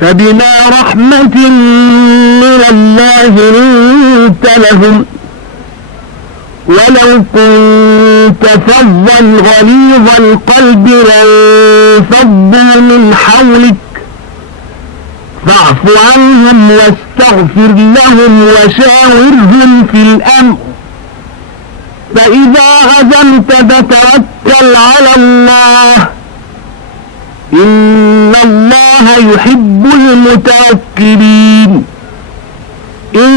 فبما رحمة من الله لنت لهم ولو كنت فظا غليظ القلب لانفضوا من حولك فاعف عنهم واستغفر لهم وشاورهم في الأمر فإذا عزمت فتوكل على الله إن الله يحب المتوكلين إن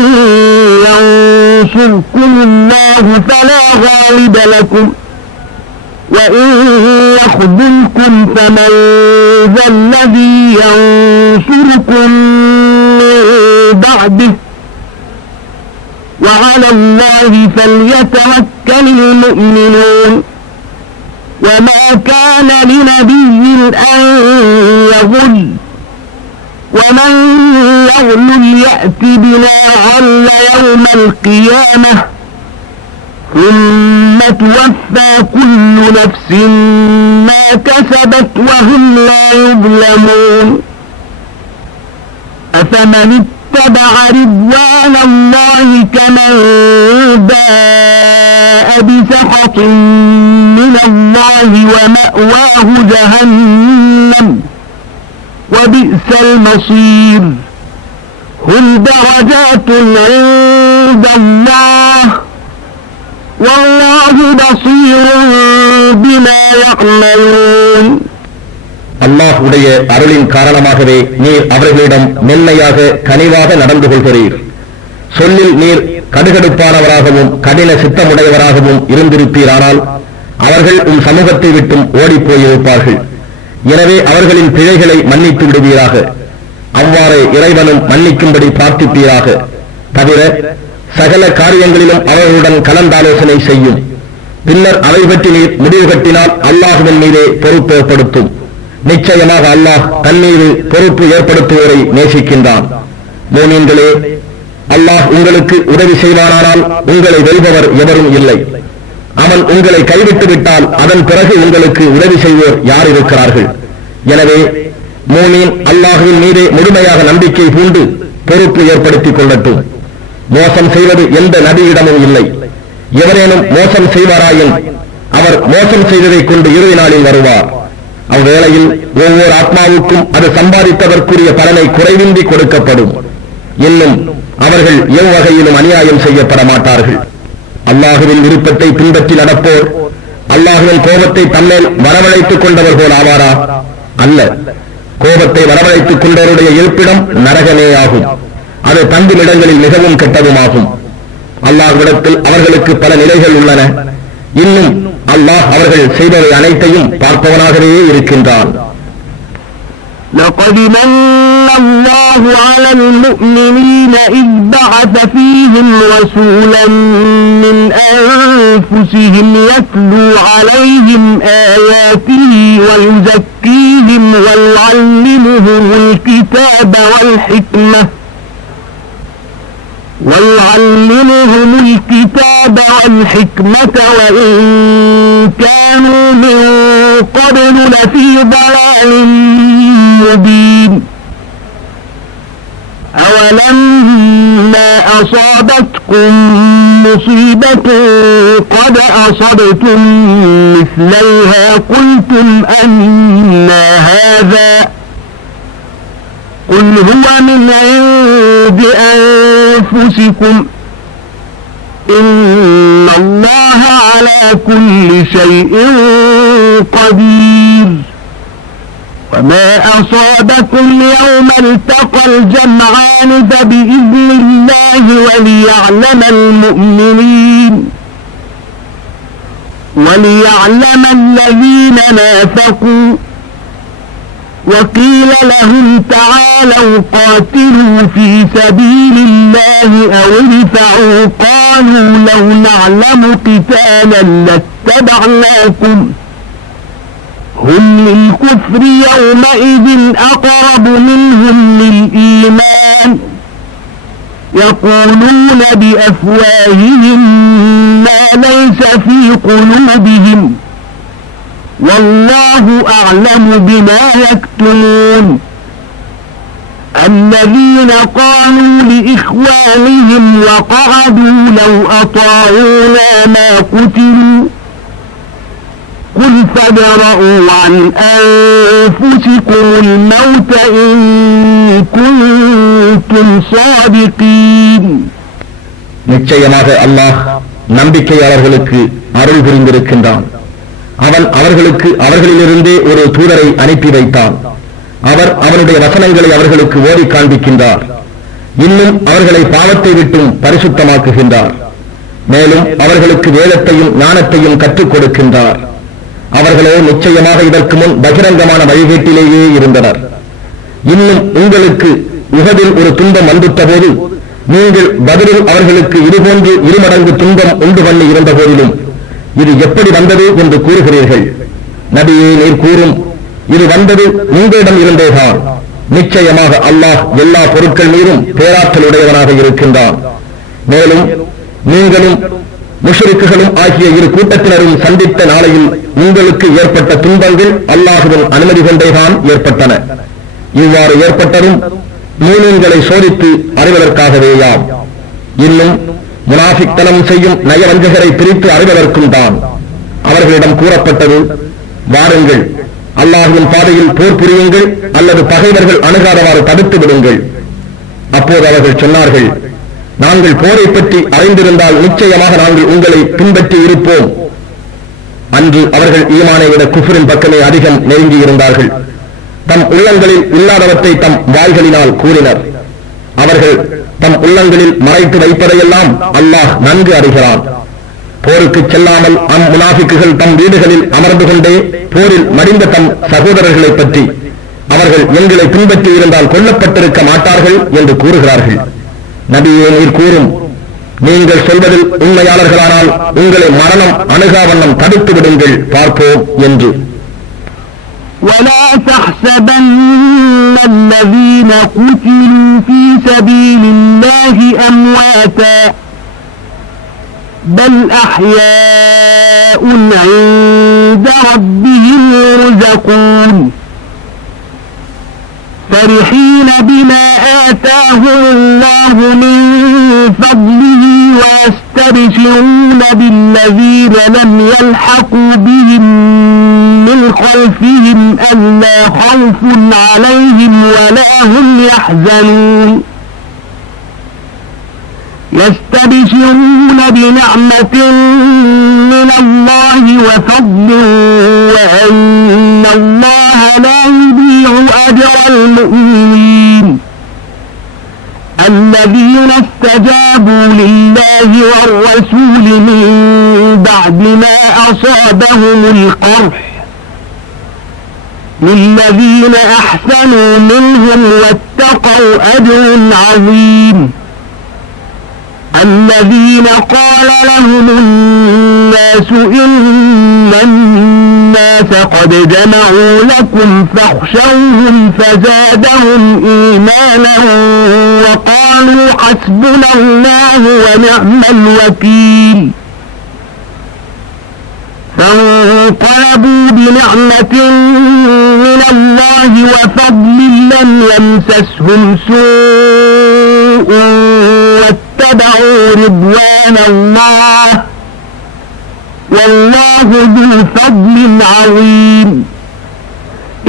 ينصركم الله فلا غالب لكم وإن يخذلكم فمن ذا الذي ينصركم من بعده وعلى الله فليتوكل المؤمنون وما كان لنبي أن يغل ومن يغل يأت بما غل يوم القيامة ثم توفى كل نفس ما كسبت وهم لا يظلمون أفمن اتبع رضوان الله كمن باء بسخط من الله ومأواه جهنم وبئس المصير هم درجات عند الله والله بصير بما يعملون அல்லாஹ் உடைய அருளின் காரணமாகவே நீர் அவர்களிடம் மென்மையாக கனிவாக நடந்து கொள்கிறீர். சொல்லில் நீர் கடுகடுப்பானவராகவும் கடின சித்தமுடையவராகவும் இருந்திருப்பீரானால் அவர்கள் உம் சமூகத்தை விட்டும் ஓடிப்போயிருப்பார்கள். எனவே அவர்களின் பிழைகளை மன்னித்து விடுவீராக. அவ்வாறு இறைவனும் மன்னிக்கும்படி பிரார்த்திப்பீராக. தவிர சகல காரியங்களிலும் அவர்களுடன் கலந்தாலோசனை செய்யும். பின்னர் அவை பற்றி நீர் முடிவு கட்டினால் அல்லாஹுவின் மீதே பொறுப்பு ஏற்படுத்தும். நிச்சயமாக அல்லாஹ் தன்மீது பொறுப்பு ஏற்படுத்துவோரை நேசிக்கின்றான். மோமீன்களே, அல்லாஹ் உங்களுக்கு உதவி செய்வானால் உங்களை வெல்பவர் எவரும் இல்லை. அவன் உங்களை கைவிட்டு விட்டால் அதன் பிறகு உங்களுக்கு உதவி செய்வோர் யார் இருக்கிறார்கள்? எனவே மோமீன் அல்லாஹுவின் மீதே முழுமையாக நம்பிக்கை பூண்டு பொறுப்பு ஏற்படுத்திக் கொள்ளட்டும். மோசம் செய்வது எந்த நபியிடமும் இல்லை. எவரேனும் மோசம் செய்வாராயின் அவர் மோசம் செய்ததை கொண்டு இறுதி நாளில் வருவார். அவ்வேளையில் ஒவ்வொரு ஆத்மாவுக்கும் அது சம்பாதித்ததற்குரிய பலனை குறைவின்றி கொடுக்கப்படும். இன்னும் அவர்கள் எவ்வகையிலும் அநியாயம் செய்யப்பட மாட்டார்கள். அல்லாஹுவின் விருப்பத்தை பின்பற்றி நடப்போர் அல்லாஹுவின் கோபத்தை தம்மேல் வரவழைத்துக் கொண்டவர் போல் ஆவாரா? அல்ல. கோபத்தை வரவழைத்துக் கொண்டவருடைய இருப்பிடம் நரகமே ஆகும். அது தங்கும் இடங்களில் மிகவும் கெட்டதுமாகும். அல்லாஹ்விடத்தில் அவர்களுக்கு பல நிலைகள் உள்ளன. இன்னும் அல்லாஹ் அவர்கள் செய்தவை அனைத்தையும் பார்ப்பவனாகவே இருக்கின்றான். لقد من الله على المؤمنين إذ بعث فيهم رسولا من أنفسهم يتلو عليهم آياته ويزكيهم ويعلمهم الكتاب والحكمة وإن كانوا من قبل لفي ضلال مبين أولما أصابتكم مصيبة قد أصبتم مثليها قلتم أنى هذا قل هو من عند أنفسكم إن الله على كل شيء قدير وما أصابكم يوم التقى الجمعان فبإذن الله وليعلم الذين نافقوا وقيل لهم تعالوا قاتلوا في سبيل الله أو ادفعوا قالوا لو نعلم قتالا لاتبعناكم هم للكفر يومئذ أقرب منهم للإيمان يقولون بأفواههم ما ليس في قلوبهم والله أعلم بما يكتمون الذين قالوا لإخوانهم وقعدوا لو أطاعونا ما قتلوا قل فادرءوا عن أنفسكم الموت إن كنتم صادقين. நிச்சயமாக அல்லாஹ் நம்பிக்கையாளர்களுக்கு அருள் புரிந்திருக்கின்றான். அவன் அவர்களுக்கு அவர்களிலிருந்தே ஒரு தூதரை அனுப்பி வைத்தான். அவர் அவனுடைய வசனங்களை அவர்களுக்கு ஓடி காண்பிக்கின்றார். இன்னும் அவர்களை பாவத்தை விட்டும் பரிசுத்தமாக்குகின்றார். மேலும் அவர்களுக்கு வேதத்தையும் ஞானத்தையும் கற்றுக் கொடுக்கின்றார். அவர்களோ நிச்சயமாக இதற்கு முன் பகிரங்கமான வழிகேட்டிலேயே இருந்தனர். இன்னும் உங்களுக்கு உஹதில் ஒரு துன்பம் வந்துட்ட போது நீங்கள் பதிலில் அவர்களுக்கு இதுபோன்று இருமடங்கு துன்பம் உண்டு பண்ணி இருந்த போதிலும் இது எப்படி வந்தது என்று கூறுகிறீர்கள். நபியே, நீர் கூறும், இது வந்தது உங்களிடம் இருந்தேதான். நிச்சயமாக அல்லாஹ் எல்லா பொருட்கள் மீதும் பேராற்றலுடையவனாக இருக்கின்றான். மேலும் நீங்களும் முஷ்ரிக்குகளும் ஆகிய இரு கூட்டத்தினரும் சந்தித்த நாளையில் உங்களுக்கு ஏற்பட்ட துன்பங்கள் அல்லாஹுவின் அனுமதி கொண்டேதான் ஏற்பட்டன. இவ்வாறு ஏற்பட்டதும் மூமின்களை சோதித்து அறிவதற்காகவேயாம். இன்னும் முனாஃபிக்தனம் செய்யும் நயவஞ்சகரை பிரித்து அறிவதற்கும் தான். அவர்களிடம் கூறப்பட்டது, வாருங்கள், அல்லாஹ்வின் பாதையில் போர் புரியுங்கள் அல்லது பகைவர்கள் அணுகாதவாறு தடுத்து விடுங்கள். அப்போது அவர்கள் சொன்னார்கள், நாங்கள் போரை பற்றி அறிந்திருந்தால் நிச்சயமாக நாங்கள் உங்களை பின்பற்றி இருப்போம். அன்று அவர்கள் ஈமானை விட குஃப்ரின் பக்கமே அதிகம் நெருங்கி இருந்தார்கள். தம் உள்ளங்களில் இல்லாதவற்றை தம் வாய்களினால் கூறினர். அவர்கள் தம் உள்ளங்களில் மறைத்து வைப்பதையெல்லாம் அல்லாஹ் நன்கு அறிகிறான். போருக்கு செல்லாமல் முனாஃபிக்குகள் தம் வீடுகளில் அமர்ந்து கொண்டே போரில் மடிந்த தம் சகோதரர்களை பற்றி அவர்கள் எங்களை பின்பற்றி இருந்தால் கொல்லப்பட்டிருக்க மாட்டார்கள் என்று கூறுகிறார்கள். நபியே, நீர் கூறும், நீங்கள் சொல்வதில் உண்மையாளர்களானால் உங்களை மரணம் அணுகாவண்ணம் தடுத்து விடுங்கள், பார்ப்போம் என்று. ولا تحسبن الذين قتلوا في سبيل الله أمواتا بل أحياء عند ربهم يرزقون فرحين بما آتاهم الله من فضله ويستبشرون بالذين لم يلحقوا بهم من خلفهم ألا خوف عليهم ولا هم يحزنون يستبشرون بنعمة من الله وفضل وأن الله لا يضيع أجر المؤمنين الذين استجابوا لله والرسول من بعد ما أصابهم القرح للذين أحسنوا منهم واتقوا أجر عظيم الذين قال لهم الناس إن الناس قد جمعوا لكم فاخشوهم فزادهم إيمانا وقالوا حسبنا الله ونعم الوكيل فانقلبوا بنعمة من الله وفضل لم يمسسهم سوء واتبعوا رضوان الله والله ذو فضل عظيم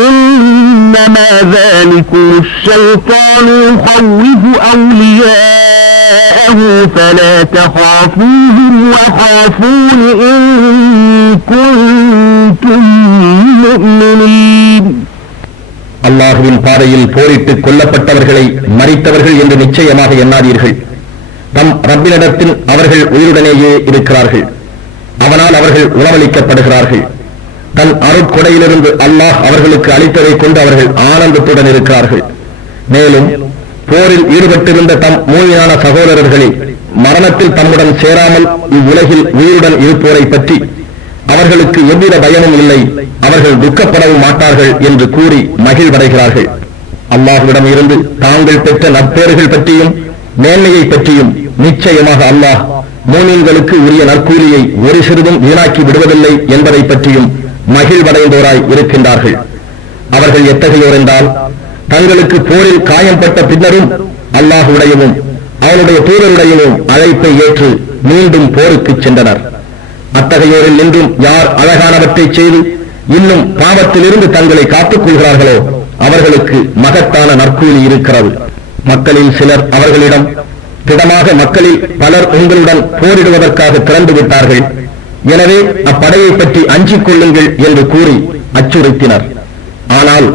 إنما ذلكم الشيطان يخوف أولياءه فلا تخافوهم وخافون إن كنتم مؤمنين. அல்லாஹுவின் பாதையில் போரிட்டு கொல்லப்பட்டவர்களை மரித்தவர்கள் என்று நிச்சயமாக எண்ணாதீர்கள். தம் ரப்பினிடத்தில் அவர்கள் உயிருடனேயே இருக்கிறார்கள். அவனால் அவர்கள் உணவளிக்கப்படுகிறார்கள். தன் அருட்கொடையிலிருந்து அல்லாஹ் அவர்களுக்கு அளித்ததை கொண்டு அவர்கள் ஆனந்தத்துடன் இருக்கிறார்கள். மேலும் போரில் ஈடுபட்டிருந்த தம் மூமினான சகோதரர்களை மரணத்தில் தம்முடன் சேராமல் இவ்வுலகில் உயிருடன் இருப்போரை பற்றி அவர்களுக்கு எவ்வித பயமும் இல்லை, அவர்கள் துக்கப்படவும் மாட்டார்கள் என்று கூறி மகிழ்வடைகிறார்கள். அல்லாஹ்விடம் இருந்து தாங்கள் பெற்ற நற்பேறுகள் பற்றியும் மேன்மையை பற்றியும் நிச்சயமாக அல்லாஹ் மூமின்களுக்கு உரிய நற்கூலியை ஒரு சிறிதும் வீணாக்கி விடுவதில்லை என்பதை பற்றியும் மகிழ்வடைந்தோராய் இருக்கின்றார்கள். அவர்கள் எத்தகையோர் என்றால், தங்களுக்கு போரில் காயம்பட்ட பின்னரும் அல்லாஹுடையவும் அவனுடைய தூதருடையவும் அழைப்பை ஏற்று மீண்டும் போருக்கு சென்றனர். அத்தகையோரில் நின்றும் யார் அழகானவற்றை செய்து இன்னும் பாவத்திலிருந்து தங்களை காத்துக் கொள்கிறார்களோ அவர்களுக்கு மகத்தான நற்கூலி இருக்கிறது. மக்களில் சிலர் அவர்களிடம், திடமாக மக்களில் பலர் உங்களுடன் போரிடுவதற்காக திறந்து விட்டார்கள், எனவே அப்படையை பற்றி அஞ்சிக் கொள்ளுங்கள் என்று கூறி அச்சுறுத்தினர். ஆனால்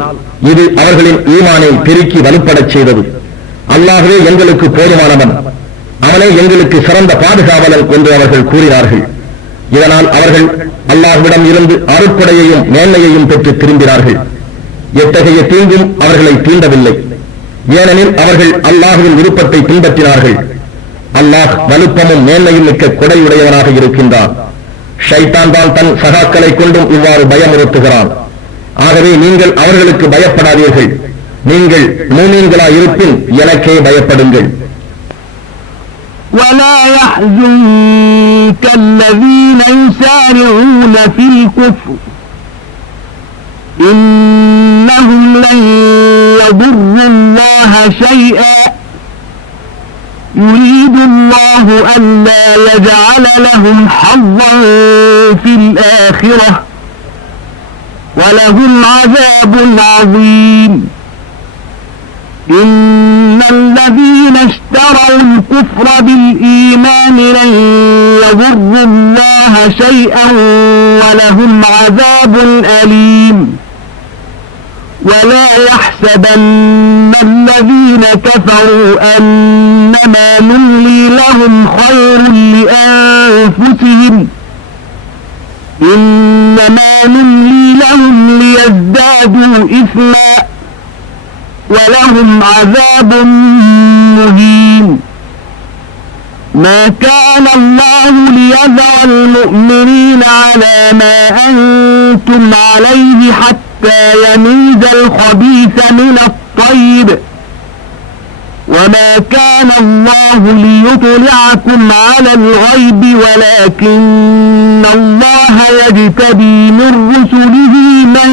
இது அவர்களின் ஈமானை பெருக்கி வலுப்படச் செய்தது. அல்லாஹ்வே எங்களுக்கு போதுமானவன், அவனே எங்களுக்கு சிறந்த பாதுகாவலன் என்று அவர்கள் கூறினார்கள். இதனால் அவர்கள் அல்லாஹ்விடம் இருந்து அருட்கொடையையும் மேன்மையையும் பெற்று திரும்பினார்கள். எத்தகைய தீங்கும் அவர்களை தீண்டவில்லை, ஏனெனில் அவர்கள் அல்லாஹ்வின் விருப்பத்தை பின்பற்றினார்கள். அல்லாஹ் வலுப்பமும் மேன்மையும் மிக்க கொடையுடையவனாக இருக்கின்றான். ஷைத்தான் தான் தன் சகாக்களை கொண்டும் இவ்வாறு பயமுறுத்துகிறான். ஆகவே நீங்கள் அவர்களுக்கு பயப்படாதீர்கள், நீங்கள் மூமீன்களாயிருப்பின் எனக்கே பயப்படுங்கள். ولا يحزنك الذين يسارعون في الكفر إنهم لن يضروا الله شيئا يريد الله ألا يجعل لهم حظا في الآخرة ولهم عذاب عظيم إن الذين اشتروا الكفر بالإيمان لن يضروا الله شيئا ولهم عذاب أليم ولا يحسبن الذين كفروا أنما نملي لهم خير لأنفسهم إنما نملي لهم ليزدادوا إثما ولهم عذاب مهين ما كان الله ليذر المؤمنين على ما أنتم عليه حتى يميز الخبيث من الطيب وما كان الله ليطلعكم على الغيب ولكن الله يجتبي من رسله من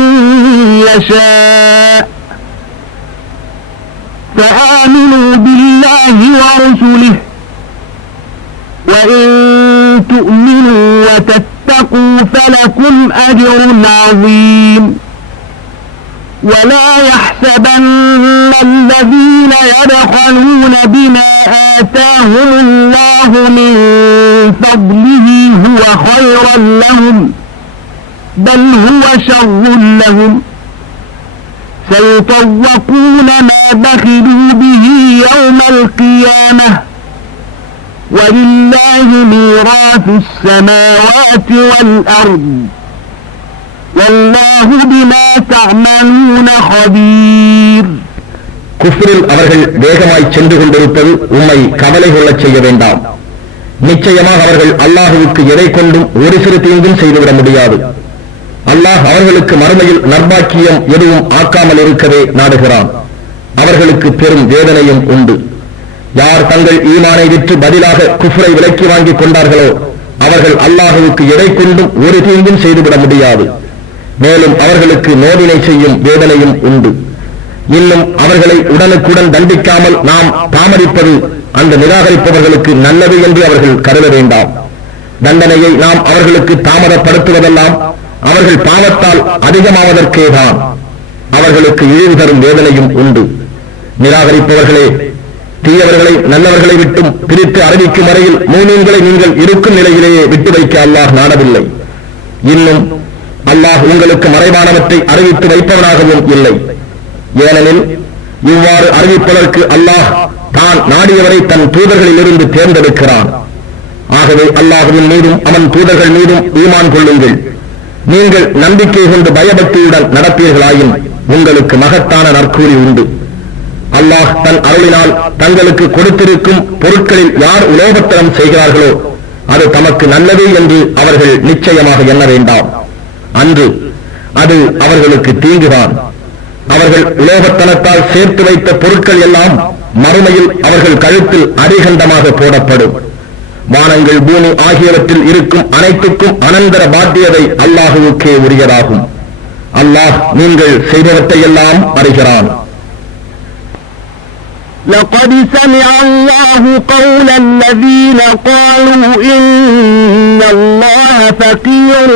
يشاء فآمنوا بالله ورسله وإن تؤمنوا وتتقوا فلكم أجر عظيم ولا يحسبن الذين يبخلون بما آتاهم الله من فضله هو خيرا لهم بل هو شر لهم سيطوقون ما بخلوا به يوم القيامة ولله ميراث السماوات والأرض والله بما تعملون خبير. குஃப்ரில் அவர்கள் வேகமாய் சென்று கொண்டிருப்பது உம்மை கவலை கொள்ளச் செய்ய வேண்டாம். நிச்சயமாக அவர்கள் அல்லாஹுவுக்கு எதை கொண்டும் ஒரு சிறு தீங்கும் செய்துவிட முடியாது. அல்லாஹ் அவர்களுக்கு மறுமையில் நற்பாக்கியம் எதுவும் ஆக்காமல் இருக்கவே நாடுகிறான். அவர்களுக்கு பெரும் வேதனையும் உண்டு. யார் தங்கள் ஈமானை விற்று பதிலாக குஃப்ரை விலக்கி வாங்கிக் கொண்டார்களோ அவர்கள் அல்லாஹுவுக்கு எதை கொண்டும் ஒரு தீங்கும் செய்துவிட முடியாது. மேலும் அவர்களுக்கு நோவினை செய்யும் வேதனையும் உண்டு. இன்னும் அவர்களை உடனுக்குடன் தண்டிக்காமல் நாம் தாமதிப்பது அந்த நிராகரிப்பவர்களுக்கு நல்லது என்று அவர்கள் கருத வேண்டாம். தண்டனையை நாம் அவர்களுக்கு தாமதப்படுத்துவதெல்லாம் அவர்கள் பாவத்தால் அதிகமாவதற்கேதான். அவர்களுக்கு இழிவு தரும் வேதனையும் உண்டு. நிராகரிப்பவர்களே, தீயவர்களை நல்லவர்களை விட்டும் பிரித்து அறிவிக்கும் வரையில் மூமீன்களை நீங்கள் இருக்கும் நிலையிலேயே விட்டு வைக்க அல்லாஹ் நாடவில்லை. இன்னும் அல்லாஹ் உங்களுக்கு மறைவானவற்றை அறிவித்து வைப்பவனாகவும் இல்லை. ஏனெனில் இவ்வாறு அறிவிப்பதற்கு அல்லாஹ் தான் நாடியவரை தன் தூதர்களில் இருந்து தேர்ந்தெடுக்கிறான். ஆகவே அல்லாஹ்வின் மீதும் அவன் தூதர்கள் மீதும் ஈமான் கொள்ளுங்கள். நீங்கள் நம்பிக்கை கொண்டு பயபக்தியுடன் நடப்பீர்களாயின் உங்களுக்கு மகத்தான நற்கூலி உண்டு. அல்லாஹ் தன் அருளினால் தங்களுக்கு கொடுத்திருக்கும் பொருட்களில் யார் உலோகத்தனம் செய்கிறார்களோ அது தமக்கு நல்லது என்று அவர்கள் நிச்சயமாக எண்ண வேண்டாம். அன்று அது அவர்களுக்கு தீங்குதான். அவர்கள் உலோகத்தனத்தால் சேர்த்து வைத்த பொருட்கள் எல்லாம் மறுமையில் அவர்கள் கழுத்தில் அரிகண்டமாக போடப்படும். வானங்கள் பூமி ஆகியவற்றில் இருக்கும் அனைத்துக்கும் அனந்தர பாத்தியதை அல்லாஹுவுக்கே உரியதாகும். அல்லாஹ் நீங்கள் செய்தவற்றை எல்லாம் அறிகிறான். لقد سمع الله قول الذين قالوا إن الله فقير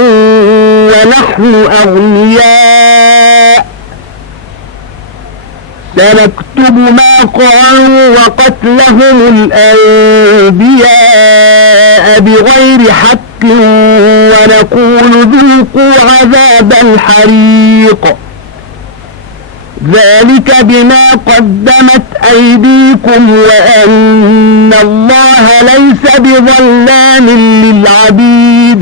ونحن أغنياء سنكتب ما قالوا وقتلهم الأنبياء بغير حق ونقول ذوقوا عذاب الحريق ذلك بما قدمت أيديكم وأن الله ليس بظلام للعبيد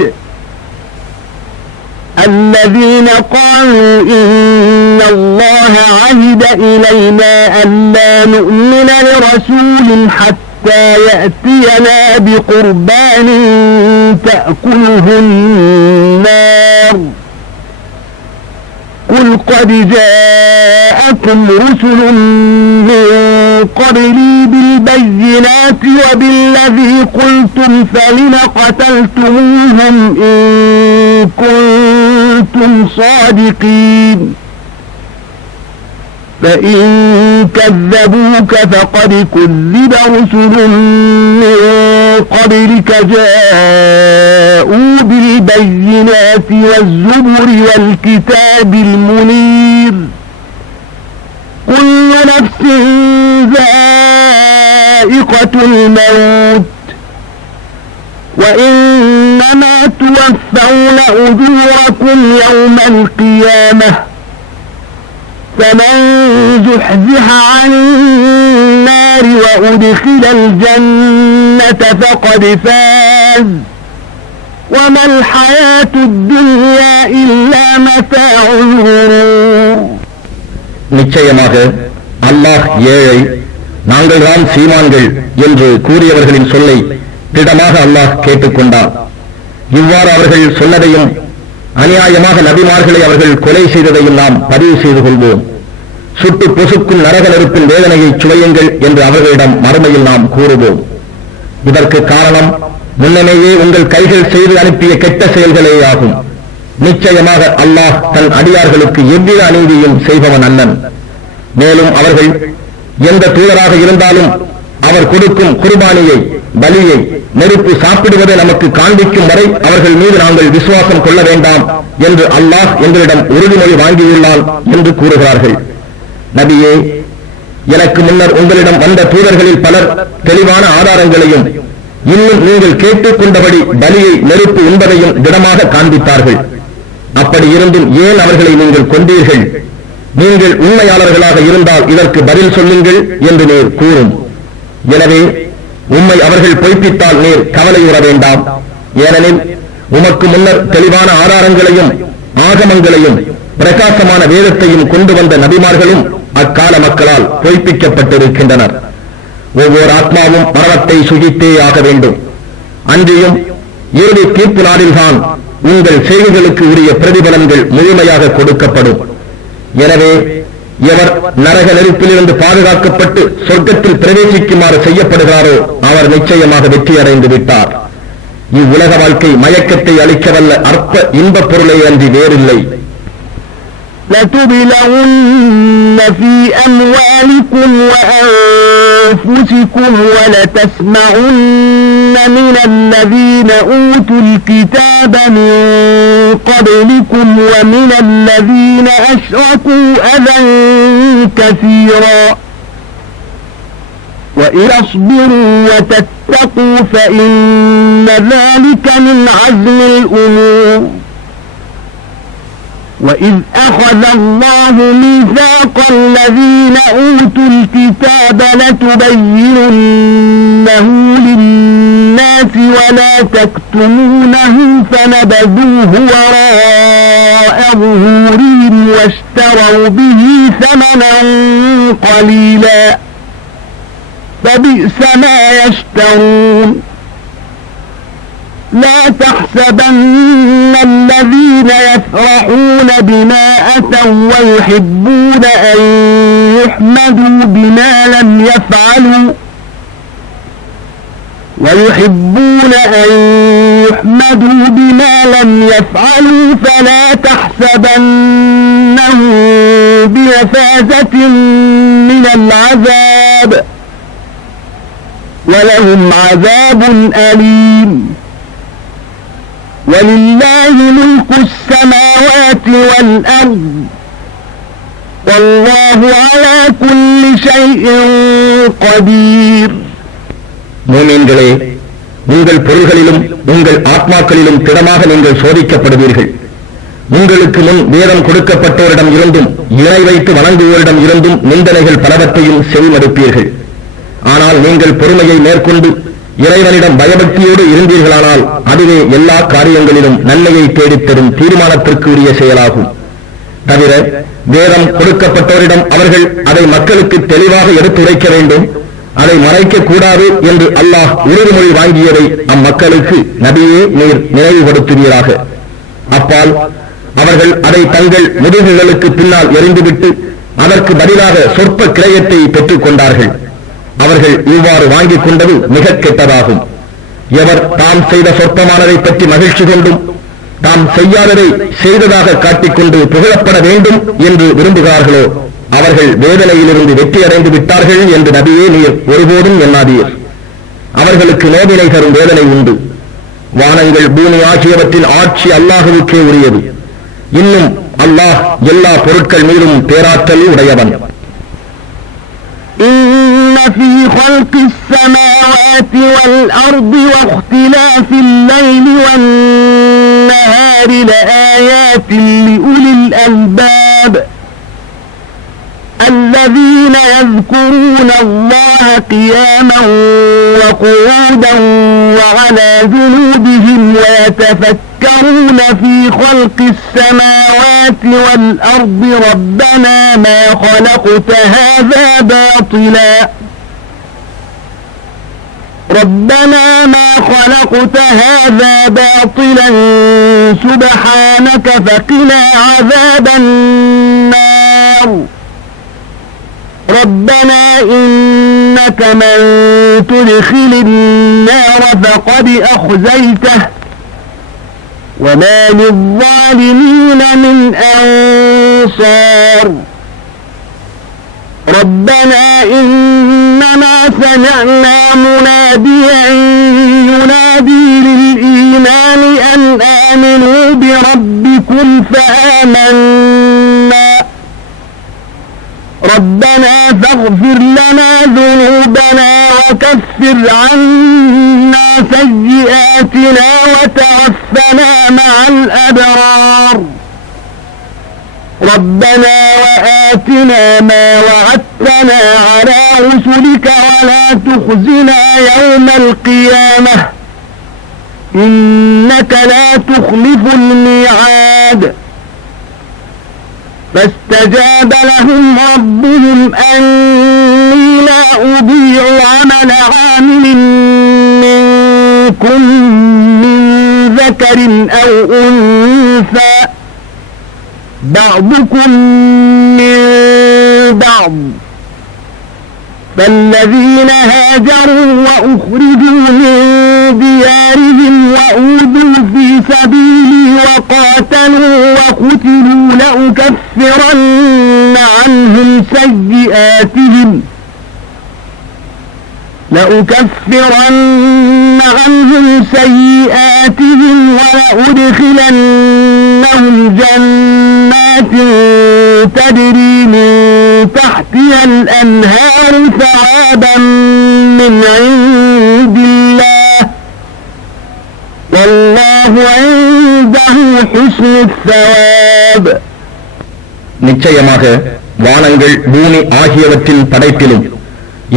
الذين قالوا إن الله عهد إلينا ألا نؤمن لرسول حتى يأتينا بقربان تأكله النار قل قد جاءكم رسل من قبلي بالبينات وبالذي قلتم فلم قتلتموهم إن كنتم صادقين فإن كذبوك فقد كذب رسل من قبلك جاءوا بالبينات والزبر والكتاب المنير كل نفس ذائقة الموت وإنما توفون أجوركم يوم القيامة فمن زحزح عن النار وأدخل الجنة فقد فاز وما الحياة الدنيا إلا متاع الغرور. நிச்சயமாக அல்லாஹ் ஏழை நாங்கள் தான் சீமான்கள் என்று கூறியவர்களின் சொல்லை திடமாக அல்லாஹ் கேட்டுக்கொண்டார். இவ்வாறு அவர்கள் சொன்னதையும் அநியாயமாக நபிமார்களை அவர்கள் கொலை செய்ததையும் நாம் பதிவு செய்து கொள்வோம். சுட்டு பொசுக்கும் நரக நெருப்பின் வேதனையை சுவையுங்கள் என்று அவர்களிடம் மறுமையில் நாம் கூறுவோம். இதற்கு காரணம் முன்னமேயே உங்கள் கைகள் செய்து அனுப்பிய கெட்ட செயல்களே ஆகும். நிச்சயமாக அல்லாஹ் தன் அடியார்களுக்கு எவ்வித அநீதியும் செய்பவன் அல்லன். மேலும் அவர்கள் எந்த தூதராக இருந்தாலும் அவர் கொடுக்கும் குர்பானியை பலியை நெருப்பு சாப்பிடுவதை நமக்கு காண்பிக்கும் வரை அவர்கள் மீது நாங்கள் விசுவாசம் கொள்ள வேண்டாம் என்று அல்லாஹ் எங்களிடம் உறுதிமொழி வாங்கியுள்ளான் என்று கூறுகிறார்கள். நபியே, எனக்கு முன்னர் உங்களிடம் வந்த தூதர்களில் பலர் தெளிவான ஆதாரங்களையும் இன்னும் நீங்கள் கேட்டுக்கொண்டபடி பலியை நெருப்பு உண்பதையும் திடமாக காண்பித்தார்கள். அப்படி இருந்தும் ஏன் அவர்களை நீங்கள் கொண்டீர்கள்? நீங்கள் உண்மையாளர்களாக இருந்தால் இதற்கு பதில் சொல்லுங்கள் என்று நீர் கூறும். எனவே உம்மை அவர்கள் பொய்ப்பித்தால் நீர் கவலையுற வேண்டாம். ஏனெனில் உமக்கு முன்னர் தெளிவான ஆதாரங்களையும் ஆகமங்களையும் பிரகாசமான வேதத்தையும் கொண்டு வந்த நபிமார்களும் அக்கால மக்களால் பொய்ப்பிக்கப்பட்டிருக்கின்றனர். ஒவ்வொரு ஆத்மாவும் மரணத்தை சுகித்தே ஆக வேண்டும். அன்றியும் இறுதி தீர்ப்பு நாளில்தான் உங்கள் செய்திகளுக்கு உரிய பிரதிபலன்கள் முழுமையாக கொடுக்கப்படும். எனவே எவர் நரக நெருப்பிலிருந்து பாதுகாக்கப்பட்டு சொர்க்கத்தில் பிரவேசிக்குமாறு செய்யப்படுகிறாரோ அவர் நிச்சயமாக வெற்றியடைந்து விட்டார். இவ்வுலக வாழ்க்கை மயக்கத்தை அளிக்கவல்ல அற்ப இன்பப் பொருளை அன்றி வேறில்லை. لتبلغن في أموالكم وأنفسكم ولتسمعن من الذين أوتوا الكتاب من قبلكم ومن الذين أشركوا أذى كثيرا وإن تصبروا وتتقوا فإن ذلك من عزم الأمور. وإذ أخذ الله ميثاق الذين أوتوا الكتاب لتبيننه للناس ولا تكتمونه فنبذوه وراء ظهورهم واشتروا به ثمنا قليلا فبئس ما يشترون. لا تحسبن الذين يفرحون بما أتوا ويحبون أن يحمدوا بما لم يفعلوا فلا تحسبنهم بمفازة من العذاب وَلَهُمْ عَذَابٌ أَلِيمٌ وَلِلَّهِ مُلْكُ السَّمَاوَاتِ وَالْأَرْضِ وَاللَّهُ عَلَى كُلِّ شَيْءٍ قَدِيرٌ. மூமின்களே, உங்கள் பொருள்களிலும் உங்கள் ஆத்மாக்களிலும் திடமாக நீங்கள் சோதிக்கப்படுவீர்கள். உங்களுக்கு முன் வேதம் கொடுக்கப்பட்டோரிடம் இருந்தும் இணை வைத்து வணங்குவோரிடம் இருந்தும் நிந்தனைகள் பலவற்றையும் செவிமடுப்பீர்கள். ஆனால் நீங்கள் பொறுமையை மேற்கொண்டு இறைவனிடம் பயபக்தியோடு இருந்தீர்களானால் அதுவே எல்லா காரியங்களிலும் நன்மையை தேடித்தரும் தீர்மானத்திற்கு உரிய செயலாகும். தவிர வேதம் கொடுக்கப்பட்டோரிடம் அவர்கள் அதை மக்களுக்கு தெளிவாக எடுத்துரைக்க வேண்டும், அதை மறைக்க கூடாது என்று அல்லாஹ் உறுதிமொழி வாங்கியதை அம்மக்களுக்கு நபியே நீர் நினைவுபடுத்துவீராக. அப்பால் அவர்கள் அதை தங்கள் முதுகுகளுக்கு பின்னால் எறிந்துவிட்டு அதற்கு பதிலாக சொற்ப கிரயத்தை பெற்றுக் கொண்டார்கள். அவர்கள் இவ்வாறு வாங்கிக் கொண்டது மிக கெட்டதாகும். எவர் தாம் செய்த சொற்பமானதை பற்றி மகிழ்ச்சி கொண்டும் தாம் செய்யாததை செய்ததாக காட்டிக்கொண்டு புகழப்பட வேண்டும் என்று விரும்புகிறார்களோ அவர்கள் வேதனையிலிருந்து வெற்றி அடைந்து விட்டார்கள் என்று நபியே நீர் ஒருபோதும் எண்ணாதீர். அவர்களுக்கு நோவினை தரும் வேதனை உண்டு. வானங்கள் பூமி ஆகியவற்றின் ஆட்சி அல்லாஹுவுக்கே உரியது. இன்னும் அல்லாஹ் எல்லா பொருட்கள் மீதும் பேராற்றல் உடையவன். إن في خلق السماوات والأرض واختلاف الليل والنهار لآيات لأولي الألباب الذين يذكرون الله قياما وقعودا وعلى جنوبهم ويتفكرون في خلق السماوات والأرض ربنا ما خلقت هذا باطلا سبحانك فقنا عذاب النار ربنا إنك من تدخل النار فقد أخزيته وما للظالمين من أنصار ربنا إننا سمعنا مناديا ينادي للإيمان أن آمنوا بربكم فآمنا ربنا فاغفر لنا ذنوبنا وكفر عنا سيئاتنا وتوفنا مع الأبرار ربنا وآتنا ما وعدتنا على رسلك ولا تخزنا يوم القيامة إنك لا تخلف الميعاد فاستجاب لهم ربهم أني لا أضيع عمل عامل منكم من ذكر أو أنثى بعضكم من بعض فالذين هاجروا وأخرجوا من ديارهم وأوذوا في سبيلي وقاتلوا وقتلوا لأكفرن عنهم سيئاتهم ولأدخلنهم جنات تجري من تحتها الأنهار ثوابا من عند الله والله عنده حسن الثواب. நிச்சயமாக வானங்கள் பூமி ஆகியவற்றின் படைப்பிலும்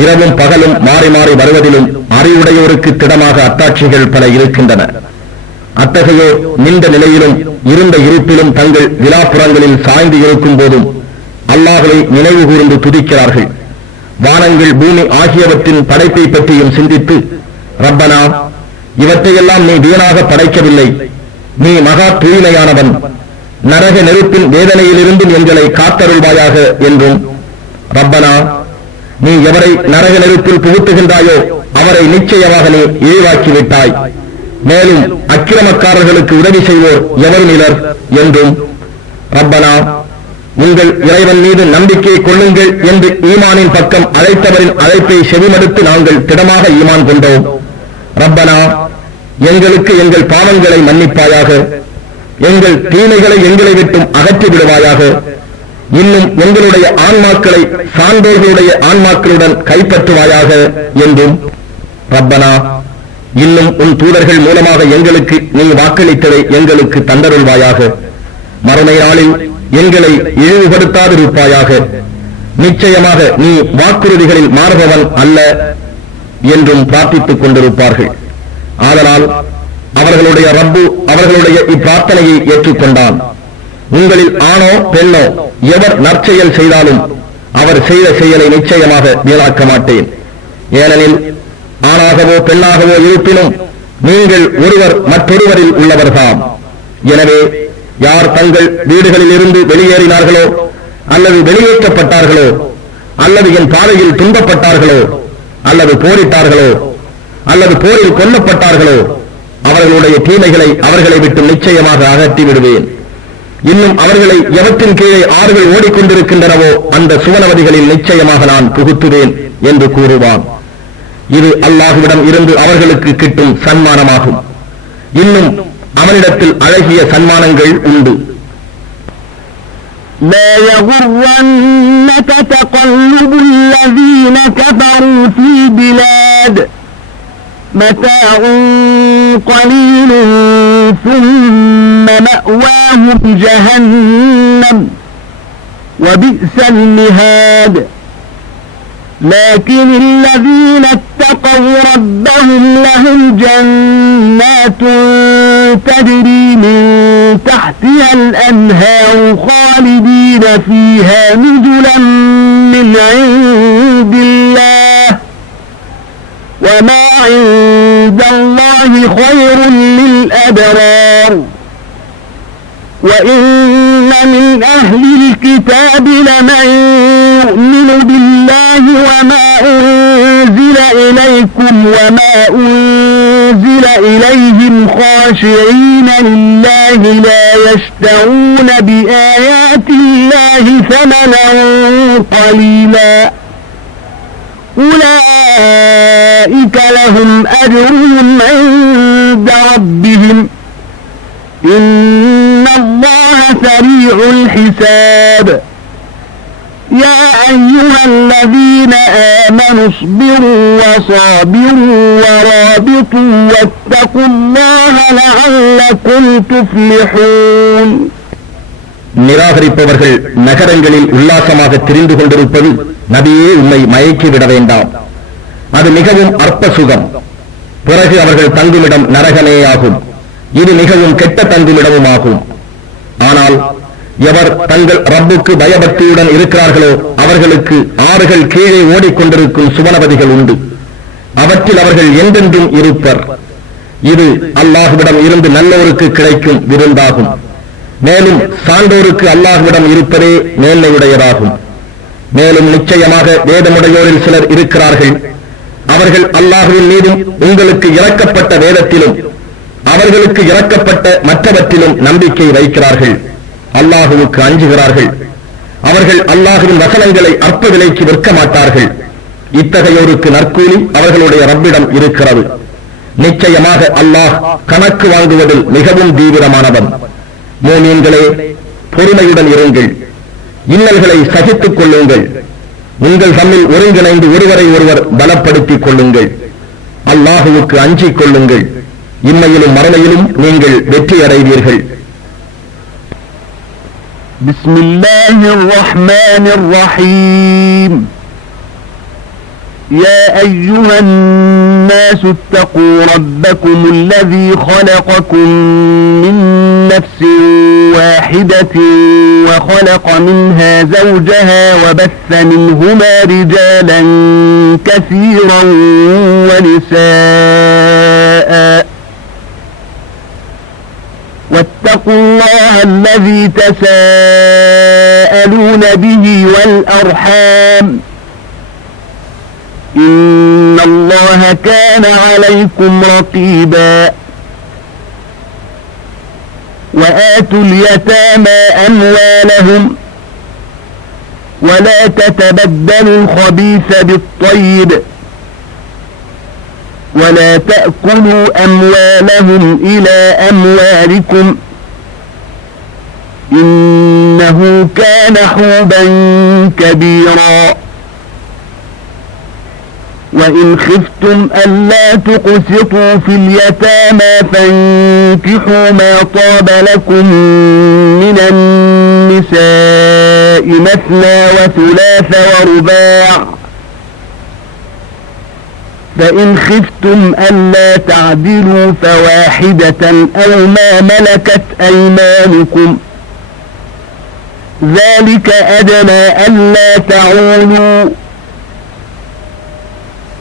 இரவும் பகலும் மாறி மாறி வருவதிலும் அறிவுடையோருக்கு திடமாக அத்தாட்சிகள் பல இருக்கின்றன. அத்தகையோர் நின்ற நிலையிலும் இருந்த இருப்பிலும் தங்கள் விழாப்புறங்களில் சாய்ந்து இருக்கும் போதும் அல்லாஹ்வை நினைவு கூர்ந்து துதிக்கிறார்கள். வானங்கள் பூமி ஆகியவற்றின் படைப்பை பற்றியும் சிந்தித்து, ரப்பனா, இவற்றையெல்லாம் நீ வீணாக படைக்கவில்லை, நீ மகா தூய்மையானவன், நரக நெருப்பின் வேதனையிலிருந்து எங்களை காத்தருள்வாயாக என்றும், ரப்பனா, நீ எவரை நரக நெருப்பில் புகுத்துகின்றாயோ அவரை நிச்சயமாக நீ இழிவாக்கிவிட்டாய், மேலும் அக்கிரமக்காரர்களுக்கு உதவி செய்வோர் எவர் நிலர் என்றும், ரப்பனா, உங்கள் இறைவன் மீது நம்பிக்கை கொள்ளுங்கள் என்று ஈமானின் பக்கம் அழைத்தவரின் அழைப்பை செவிமடுத்து நாங்கள் திடமாக ஈமான் கொண்டோம். ரப்பனா, எங்களுக்கு எங்கள் பாவங்களை மன்னிப்பாயாக, எங்கள் தீமைகளை எங்களை விட்டும் அகற்றி விடுவாயாக, இன்னும் எங்களுடைய ஆன்மாக்களை சான்றோர்களுடைய ஆன்மாக்களுடன் கைப்பற்றுவாயாக என்றும், ரப்பனா, இன்னும் உன் தூதர்கள் மூலமாக எங்களுக்கு நீ வாக்களித்ததை எங்களுக்கு தந்தருள்வாயாக, மறுமை நாளில் எங்களை இழிவுபடுத்தாதிருப்பாயாக, நிச்சயமாக நீ வாக்குறுதிகளில் மாறுபவன் அல்ல என்றும் பிரார்த்தித்துக் கொண்டிருப்பார்கள். ஆதலால் அவர்களுடைய ரப்பு அவர்களுடைய இப்பிரார்த்தனையை ஏற்றுக்கொண்டான். உங்களில் ஆணோ பெண்ணோ எவர் நற்செயல் செய்தாலும் அவர் செய்த செயலை நிச்சயமாக வீணாக்க மாட்டேன். ஏனெனில் ஆணாகவோ பெண்ணாகவோ இருப்பினும் நீங்கள் ஒருவர் மற்றொருவரில் உள்ளவர்தாம். எனவே யார் தங்கள் வீடுகளில் இருந்து வெளியேறினார்களோ அல்லது வெளியேற்றப்பட்டார்களோ அல்லது என் பாதையில் துன்பப்பட்டார்களோ அல்லது போரிட்டார்களோ அல்லது போரில் கொல்லப்பட்டார்களோ அவர்களுடைய தீமைகளை அவர்களை விட்டு நிச்சயமாக அகற்றி விடுவேன். இன்னும் அவர்களை எவற்றின் கீழே ஆறுகள் ஓடிக்கொண்டிருக்கின்றனவோ அந்த சுவனவதிகளில் நிச்சயமாக நான் புகுத்துவேன் என்று கூறுவான். இது அல்லாஹ்விடம் இருந்து அவர்களுக்கு கிட்டும் சன்மானமாகும். இன்னும் அவனிடத்தில் அழகிய சன்மானங்கள் உண்டு. لا يغرنك تقلب الذين كفروا في البلاد متاع قليل ثم مأواهم جهنم وبئس المهاد لكن الذين اتقوا ربهم لهم جنات تجري من تحتها الأنهار خالدين فيها نزلا من عند الله وما عند الله خير للأبرار وإن من أهل الكتاب لمن يؤمن بالله وما أنزل إليكم وما أنزل إليهم خاشعين لله لا يشترون بآيات الله ثمنا قليلا أولئك لهم أجرهم عند ربهم إن الله سريع الحساب يا أيها الذين آمنوا اصبروا وصابروا ورابطوا واتقوا الله لعلكم تفلحون. நிராகரிப்பவர்கள் நகரங்களில் உல்லாசமாக திரிந்து கொண்டிருப்பது நபியே உம்மை மயக்கிவிட வேண்டாம். அது மிகவும் அற்ப சுகம். பிறகு அவர்கள் தங்குமிடம் நரகமேயாகும். இது மிகவும் கெட்ட தங்குமிடமுமாகும். ஆனால் எவர் தங்கள் ரப்புக்கு பயபக்தியுடன் இருக்கிறார்களோ அவர்களுக்கு ஆறுகள் கீழே ஓடிக்கொண்டிருக்கும் சுவனபதிகள் உண்டு. அவற்றில் அவர்கள் என்றென்றும் இருப்பர். இது அல்லாஹ்விடம் இருந்து நல்லோருக்கு கிடைக்கும் விருந்தாகும். மேலும் சான்றோருக்கு அல்லாஹ்விடம் இருப்பதே மேன்மையுடையதாகும். மேலும் நிச்சயமாக வேதமுடையோரில் சிலர் இருக்கிறார்கள். அவர்கள் அல்லாஹ்வின் மீதும் உங்களுக்கு இறக்கப்பட்ட வேதத்திலும் அவர்களுக்கு இறக்கப்பட்ட மற்றவற்றிலும் நம்பிக்கை வைக்கிறார்கள். அல்லாஹுவுக்கு அஞ்சுகிறார்கள். அவர்கள் அல்லாஹுவின் வசனங்களை அற்ப விலைக்கு விற்க மாட்டார்கள். இத்தகையோருக்கு நற்கூலி அவர்களுடைய ரப்பிடம் இருக்கிறது. நிச்சயமாக அல்லாஹ் கணக்கு வாங்குவதில் மிகவும் தீவிரமானவன். மூமின்களே, பொறுமையுடன் இருங்கள், இன்னல்களை சகித்துக் கொள்ளுங்கள், உங்கள் தம்மில் ஒருங்கிணைந்து ஒருவரை ஒருவர் பலப்படுத்திக் கொள்ளுங்கள், அல்லாஹுவுக்கு அஞ்சிக் கொள்ளுங்கள், இம்மையிலும் மறுமையிலும் நீங்கள் வெற்றி அடைவீர்கள். بسم الله الرحمن الرحيم يا أيها الناس اتقوا ربكم الذي خلقكم من نفس واحدة وخلق منها زوجها وبث منهما رجالا كثيرا ونساء واتقوا الله الذي تساءلون به والأرحام إن الله كان عليكم رقيبا وآتوا اليتامى أموالهم ولا تتبدلوا الخبيث بالطيب ولا تأكلوا أموالهم إلى أموالكم إنه كان حوبا كبيرا وإن خفتم ألا تقسطوا في اليتامى فانكحوا ما طاب لكم من النساء مثنى وثلاث ورباع فإن خفتم ألا تعدلوا فواحدة أو ما ملكت أيمانكم ذلك أدنى ألا تعولوا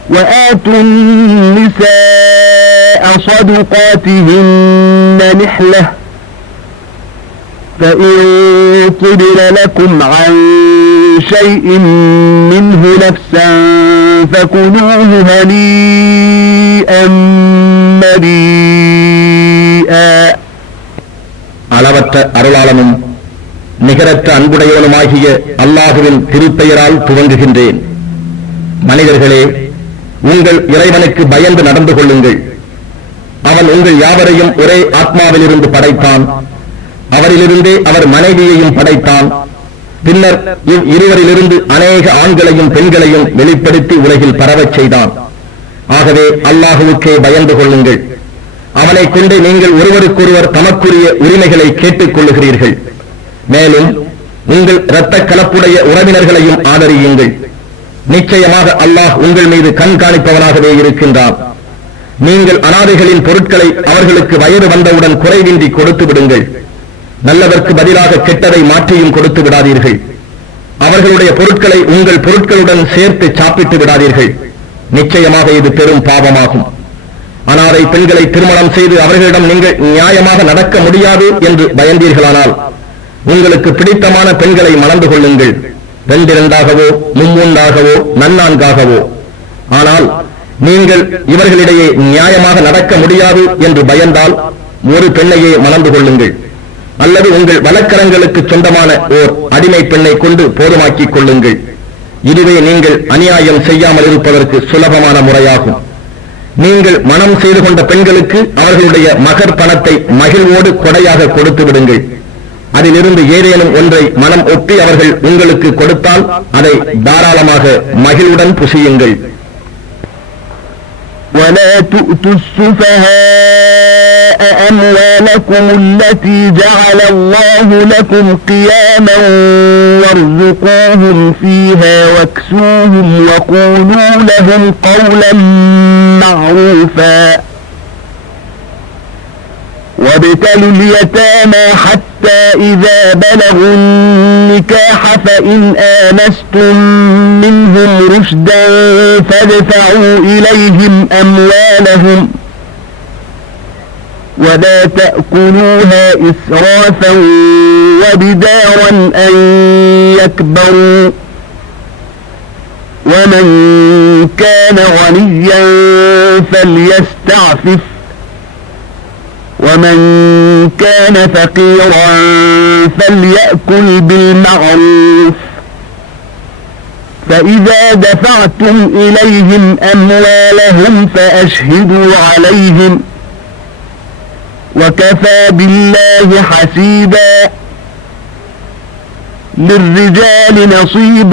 وآتوا النساء صدقاتهن نحلة فإن طبن لكم عن شيء منه نفسا فكلوه هنيئا مريئا. அளவற்ற அருளாளனும் நிகரற்ற அன்புடையவனுமாகிய அல்லாஹுவின் திருப்பெயரால் துவங்குகின்றேன். மனிதர்களே, உங்கள் இறைவனுக்கு பயந்து நடந்து கொள்ளுங்கள். அவன் உங்கள் யாவரையும் ஒரே ஆத்மாவிலிருந்து படைத்தான். அவரிலிருந்தே அவர் மனைவியையும் படைத்தான். பின்னர் இருவரிலிருந்து அநேக ஆண்களையும் பெண்களையும் வெளிப்படுத்தி உலகில் பரவச் செய்தான். ஆகவே அல்லாஹுவுக்கே பயந்து கொள்ளுங்கள். அவனை கொண்டு நீங்கள் ஒருவருக்கொருவர் தமக்குரிய உரிமைகளை கேட்டுக் கொள்ளுகிறீர்கள். மேலும் உங்கள் இரத்த கலப்புடைய உறவினர்களையும் ஆதரியுங்கள். நிச்சயமாக அல்லாஹ் உங்கள் மீது கண்காணிப்பவனாகவே இருக்கின்றான். நீங்கள் அனாதைகளின் பொருட்களை அவர்களுக்கு வயது வந்தவுடன் குறைவின்றி கொடுத்து விடுங்கள். நல்லதற்கு பதிலாக கெட்டதை மாற்றியும் கொடுத்து விடாதீர்கள். அவர்களுடைய பொருட்களை உங்கள் பொருட்களுடன் சேர்த்து சாப்பிட்டு விடாதீர்கள். நிச்சயமாக இது பெரும் பாவமாகும். அனாதை பெண்களை திருமணம் செய்து அவர்களிடம் நீங்கள் நியாயமாக நடக்க முடியாது என்று பயந்தீர்களானால் உங்களுக்கு பிடித்தமான பெண்களை மணந்து கொள்ளுங்கள். 2-2ஆகவோ 3-3ஆகவோ நன்னான்காகவோ. ஆனால் நீங்கள் இவர்களிடையே நியாயமாக நடக்க முடியாது என்று பயந்தால் ஒரு பெண்ணையே மணந்து கொள்ளுங்கள். அல்லது உங்கள் வழக்கரங்களுக்கு சொந்தமான ஓர் அடிமை பெண்ணை கொண்டு போதுமாக்கிக் கொள்ளுங்கள். இதுவே நீங்கள் அநியாயம் செய்யாமல் இருப்பதற்கு சுலபமான முறையாகும். நீங்கள் மனம் செய்து கொண்ட பெண்களுக்கு அவர்களுடைய மகர் பணத்தை மகிழ்வோடு கொடையாக கொடுத்து விடுங்கள். அதிலிருந்து ஏதேனும் ஒன்றை மனம் ஒப்பி அவர்கள் உங்களுக்கு கொடுத்தால் அதை தாராளமாக மகிழ்வுடன் புசியுங்கள். ولا تؤتوا السفهاء أموالكم التي جعل الله لكم قياما وارزقوهم فيها واكسوهم وقولوا لهم قولا معروفا وابتلوا اليتامى حتى إذا بلغوا النكاح فإن آنستم منهم رشدا فادفعوا إليهم أموالهم ولا تأكلوها إسرافا وبدارا أن يكبروا ومن كان غنيا فليستعفف ومن كان فقيرا فليأكل بالمعروف فإذا دفعتم إليهم أموالهم فأشهدوا عليهم وكفى بالله حسيبا. للرجال نصيب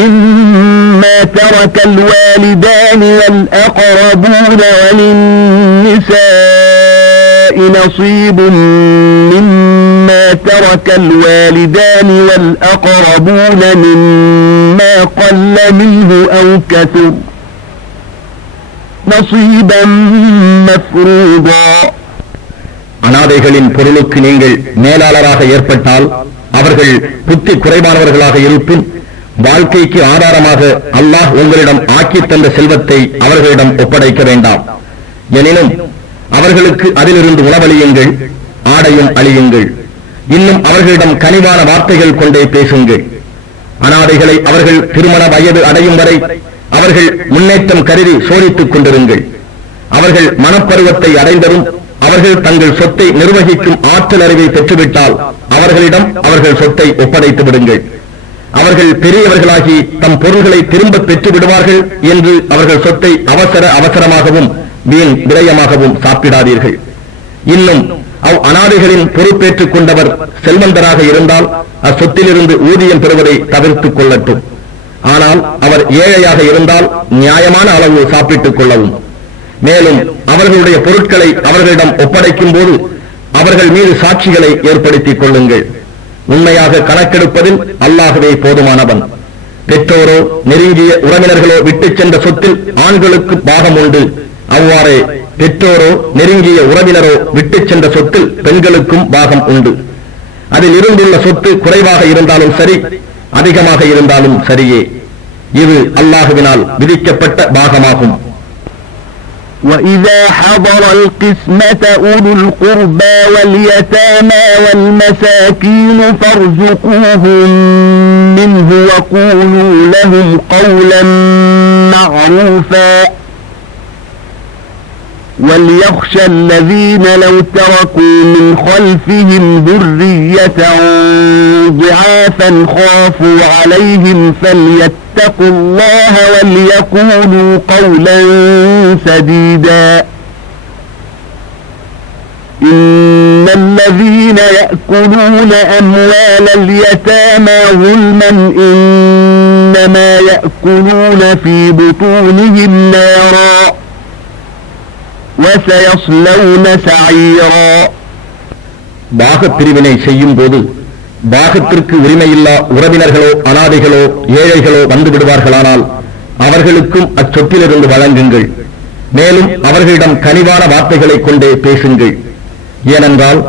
مما ترك الوالدان والأقربون وللنساء نصيب مما ترك الوالدان والأقربون مما قل منه أو كثر نصيبا مفروضا. அனாதைகளின் பொருளுக்கு நீங்கள் மேலாளராக ஏற்பட்டால் அவர்கள் புத்தி குறைவானவர்களாக இருப்பின் வாழ்க்கைக்கு ஆதாரமாக அல்லாஹ் உங்களிடம் ஆக்கித் தந்த செல்வத்தை அவர்களிடம் ஒப்படைக்க வேண்டாம். எனினும் அவர்களுக்கு அதிலிருந்து உணவளியுங்கள், ஆடையும் அளியுங்கள். இன்னும் அவர்களிடம் கனிவான வார்த்தைகள் கொண்டே பேசுங்கள். அனாதைகளை அவர்கள் திருமண வயது அடையும் வரை அவர்கள் முன்னேற்றம் கருதி சோதித்துக் கொண்டிருங்கள். அவர்கள் மனப்பருவத்தை அடைந்ததும் அவர்கள் தங்கள் சொத்தை நிர்வகிக்கும் ஆற்றல் அறிவை பெற்றுவிட்டால் அவர்களிடம் அவர்கள் சொத்தை ஒப்படைத்து விடுங்கள். அவர்கள் பெரியவர்களாகி தம் பொருள்களை திரும்ப பெற்று விடுவார்கள் என்று அவர்கள் சொத்தை அவசரமாகவும் வீண் விரயமாகவும் சாப்பிடாதீர்கள். இன்னும் அநாதைகளின் பொறுப்பேற்றுக் கொண்டவர் செல்வந்தராக இருந்தால் அச்சொத்திலிருந்து ஊதியம் பெறுவதை தவிர்த்துக் கொள்ளட்டும். ஆனால் அவர் ஏழையாக இருந்தால் நியாயமான அளவு சாப்பிட்டுக் கொள்ளவும். மேலும் அவர்களுடைய பொருட்களை அவர்களிடம் ஒப்படைக்கும் போது அவர்கள் மீது சாட்சிகளை ஏற்படுத்திக் கொள்ளுங்கள். உண்மையாக கணக்கெடுப்பதில் அல்லாஹ்வே போதுமானவன். பெற்றோரோ நெருங்கிய உறவினர்களோ விட்டுச் சென்ற சொத்தில் ஆண்களுக்கு பாகம் உண்டு. அவ்வாறே பெற்றோரோ நெருங்கிய உறவினரோ விட்டுச் சென்ற சொத்தில் பெண்களுக்கும் பாகம் உண்டு. அதில் இருந்துள்ள சொத்து குறைவாக இருந்தாலும் சரி, அதிகமாக இருந்தாலும் சரியே. இது அல்லாஹ்வினால் விதிக்கப்பட்ட பாகமாகும். وَإِذَا حَضَرَ الْقِسْمَةَ أُولُو الْقُرْبَى وَالْيَتَامَى وَالْمَسَاكِينُ فَارْزُقُوهُم مِّنْهُ وَقُولُوا لَهُمْ قَوْلًا مَّعْرُوفًا وَلْيَخْشَ الَّذِينَ لَوْ تَرَكُوا مِنْ خَلْفِهِمْ ذُرِّيَّةً ضِعَافًا خَافُوا عَلَيْهِمْ فَلْيَتَّقُوا اللَّهَ وَلْيَقُولُوا قَوْلًا سَدِيدًا إِنَّ الَّذِينَ يَأْكُلُونَ أَمْوَالَ الْيَتَامَى ظُلْمًا إِنَّمَا يَأْكُلُونَ فِي بُطُونِهِمْ نَارًا وَسَيَصْلَوْنَ سَعِيرًا. பாகப் பிரிவினை செய்யும் போது பாகத்திற்கு உரிமையில்லா உறவினர்களோ அநாதைகளோ ஏழைகளோ வந்து விடுவார்களானால் அவர்களுக்கும் அச்சொத்திலிருந்து வழங்குங்கள். மேலும் அவர்களிடம் கனிவான வார்த்தைகளை கொண்டே பேசுங்கள். ஏனென்றால்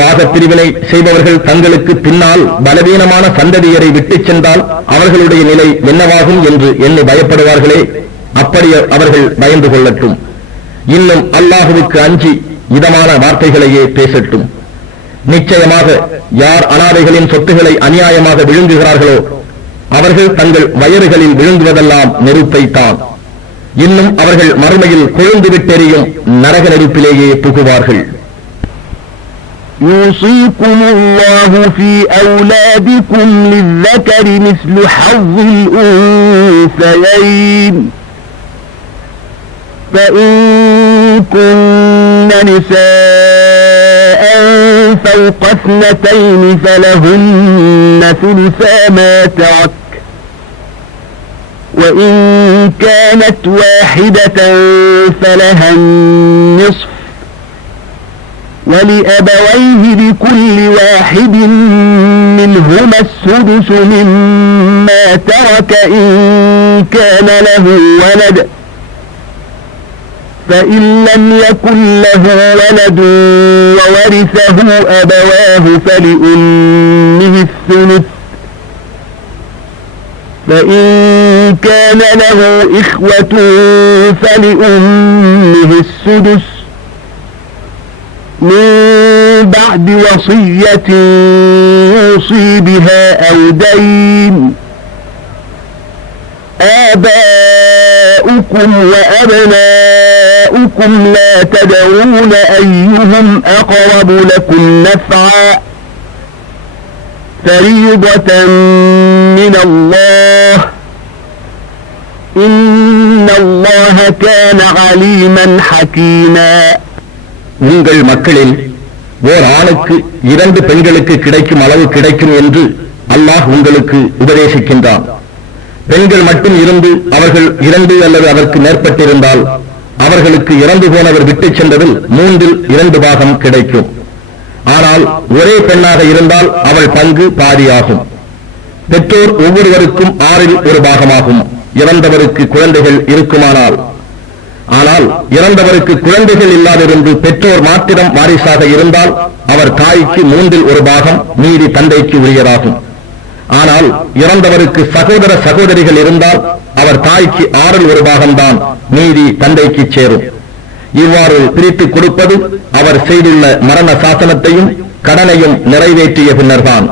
பாகப் பிரிவினை செய்பவர்கள் தங்களுக்கு பின்னால் பலவீனமான சந்ததியரை விட்டுச் சென்றால் அவர்களுடைய நிலை என்னவாகும் என்று எண்ணி பயப்படுவார்களே. அப்படி அவர்கள் பயந்து கொள்ளட்டும். இன்னும் அல்லாஹுவுக்கு அஞ்சி இதமான வார்த்தைகளையே பேசட்டும். நிச்சயமாக யார் அநாதைகளின் சொத்துக்களை அநியாயமாக விழுங்குகிறார்களோ அவர்கள் தங்கள் வயறுகளில் விழுங்குவதெல்லாம் நெருப்பைத்தான். இன்னும் அவர்கள் மறுமையில் கொழுந்து விட்டெறியும் நரக நெருப்பிலேயே புகுவார்கள். يُوصِيكُمُ اللَّهُ فِي أَوْلَادِكُمْ لِلذَّكَرِ مِثْلُ حَظِّ الْأُنثَيَيْنِ فَإِن كُنَّ نِسَاءً فَوْقَ اثْنَتَيْنِ فَلَهُنَّ ثُلُثَا مَا تَرَكَ وَإِن كَانَتْ وَاحِدَةً فَلَهَا النِّصْفُ وَلِأَبَوَيْهِ لِكُلِّ وَاحِدٍ مِّنْهُمَا السُّدُسُ مِمَّا تَرَكَ إِن كَانَ لَهُ وَلَدٌ فَإِن لَّمْ يَكُن لَّهُ وَلَدٌ وَوَرِثَهُ أَبَوَاهُ فَلِأُمِّهِ الثُّلُثُ فَإِن كَانَ لَهُ إِخْوَةٌ فَلِأُمِّهِ السُّدُسُ مِن بَعْدِ وَصِيَّةٍ يُوصِي بِهَا أَوْ دَيْنٍ آباؤكم وأبناؤكم لا تدرون أيهم أقرب لكم نفعا فريضة من الله إن الله كان عليما حكيما. உங்கள் மக்களில் ஓர் ஆணுக்கு 2 பெண்களுக்கு கிடைக்கும் அளவு கிடைக்கும் என்று அல்லாஹ் உங்களுக்கு உபதேசிக்கின்றான். பெண்கள் மட்டும் இருந்து அவர்கள் 2 அல்லது அதற்கு மேற்பட்டிருந்தால் அவர்களுக்கு இறந்து போனவர் விட்டுச் சென்றதில் 3/2 பாகம் கிடைக்கும். ஆனால் ஒரே பெண்ணாக இருந்தால் அவள் பங்கு பாதியாகும். பெற்றோர் ஒவ்வொருவருக்கும் 1/6 பாகமாகும் இறந்தவருக்கு குழந்தைகள் இருக்குமானால். ஆனால் இறந்தவருக்கு குழந்தைகள் இல்லாதிருந்து பெற்றோர் மாத்திரம் வாரிசாக இருந்தால் அவர் தாய்க்கு 3/1 பாகம், மீதி தந்தைக்கு உரியதாகும். ஆனால் இறந்தவருக்கு சகோதர சகோதரிகள் இருந்தால் அவர் தாய்க்கு 6/1 பாகம்தான், மீதி தந்தைக்கு சேரும். இவ்வாறு பிரித்துக் கொடுப்பது அவர் செய்துள்ள மரண சாசனத்தையும் கடனையும் நிறைவேற்றிய பின்னர்தான்.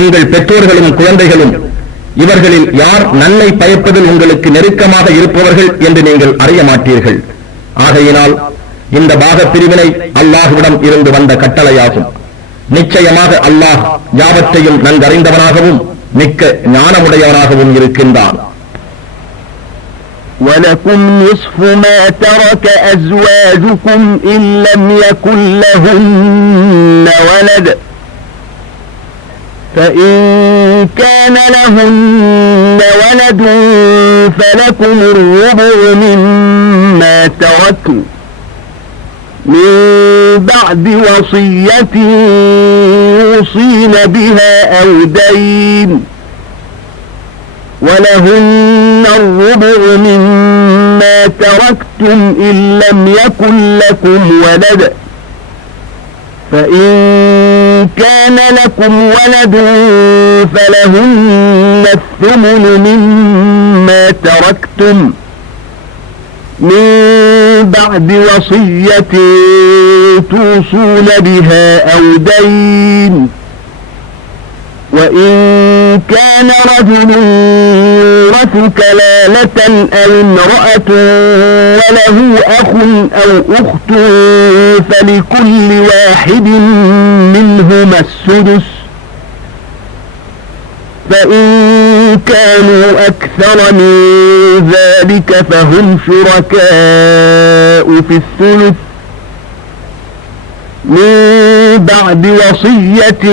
உங்கள் பெற்றோர்களும் குழந்தைகளும் இவர்களில் யார் நன்மை பயப்பதில் உங்களுக்கு நெருக்கமாக இருப்பவர்கள் என்று நீங்கள் அறிய மாட்டீர்கள். ஆகையினால் இந்த பாகப் பிரிவினை அல்லாஹ்விடம் இருந்து வந்த கட்டளையாகும். நிச்சயமாக அல்லாஹ் யாவற்றையும் நன்கறிந்தவனாகவும் மிக்க ஞானமுடையவனாகவும் இருக்கின்றான். وَلَكُمْ نِصْفُ مَا تَرَكَ أَزْوَاجُكُمْ إِنْ لَمْ يَكُنْ لَهُنَّ وَلَدٌ فَإِنْ كَانَ لَهُنَّ وَلَدٌ فَلَكُمُ الرُّبُعُ مِمَّا تَرَكْنَ مِنْ بَعْدِ وَصِيَّةٍ يُوصِينَ بِهَا أَوْ دَيْنٍ وَلَهُنَّ الرُّبُعُ مِمَّا تَرَكْتُمْ إِنْ لَمْ يَكُنْ لَكُمْ وَلَدٌ فَإِنْ كَانَ لَكُمْ وَلَدٌ فَلَهُنَّ الثُّمُنُ مِمَّا تَرَكْتُمْ مِنْ بَعْدِ وَصِيَّةٍ تُوصُونَ بِهَا أَوْ دَيْنٍ وَإِنْ كَانَ رَجُلٌ يُورَثُ كَلَالَةً أَوْ امْرَأَةٌ وَلَهُ أَخٌ أَوْ أُخْتٌ فَلِكُلِّ وَاحِدٍ مِنْهُمَا السُّدُسُ فَإِنْ كَانُوا أَكْثَرَ مِنْ ذَلِكَ فَهُمْ شُرَكَاءُ فِي الثُّلُثِ مِنْ بَعْدِ وَصِيَّةٍ